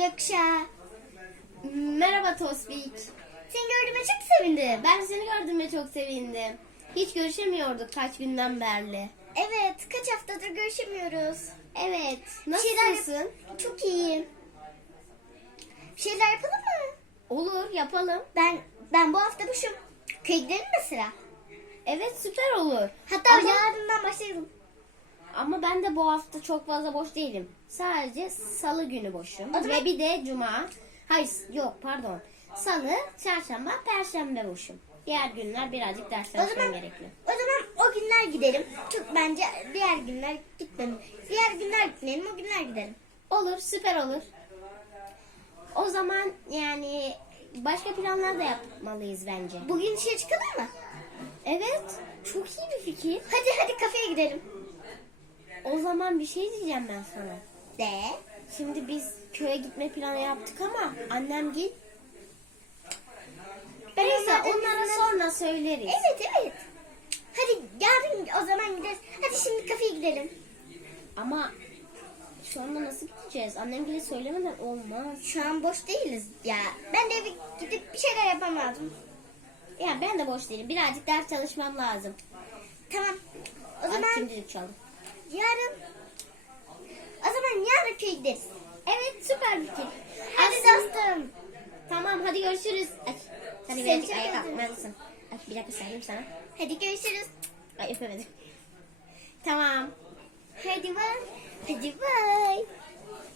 Gökşah. Merhaba Tosbik. Seni gördüğüme çok sevindim. Ben seni gördüğüme çok sevindim. Hiç görüşemiyorduk kaç günden beri. Evet, kaç haftadır görüşemiyoruz. Evet. Şeyler- Nasılsın? Çok iyiyim. Bir şeyler yapalım mı? Olur yapalım. Ben ben bu hafta boşum. Köye gidelim mi sıra? Evet süper olur. Hatta Ama- yarından başlayalım. Ama ben de bu hafta çok fazla boş değilim. Sadece salı günü boşum. Ve bir de cuma. Hayır yok pardon. Salı, çarşamba, perşembe boşum. Diğer günler birazcık ders O çalışmam zaman gerekli. o zaman o günler gidelim. Çok bence diğer günler gitmeyelim. Diğer günler gitmeyelim, o günler gidelim. Olur süper olur. O zaman yani başka planlar da yapmalıyız bence. Bugün dışarı çıkalım mı? Evet çok iyi bir fikir. Hadi hadi kafeye gidelim. O zaman bir şey diyeceğim ben sana. De. Şimdi biz köye gitme planı yaptık ama annem git. Ben Neyse onlara izin- sonra söyleriz. Evet evet. Hadi yarın o zaman gideriz. Hadi şimdi kafeye gidelim. Ama şu anda nasıl gideceğiz? Annem bile söylemeden olmaz. Şu an boş değiliz ya. Ben de eve gidip bir şeyler yapmam lazım. Ya ben de boş değilim. Birazcık ders çalışmam lazım. Tamam. O zaman şimdilik çalın. Yarın o zaman yarın köye gideriz. Evet süper fikir. Hadi dostum. Tamam hadi görüşürüz. Ay, hadi Seni birazcık çok ayağa özledim. kalkmalısın. Ay, bir dakika sayayım sana. Hadi görüşürüz. Ay öpemedim. Tamam. Hadi bay. Hadi bay.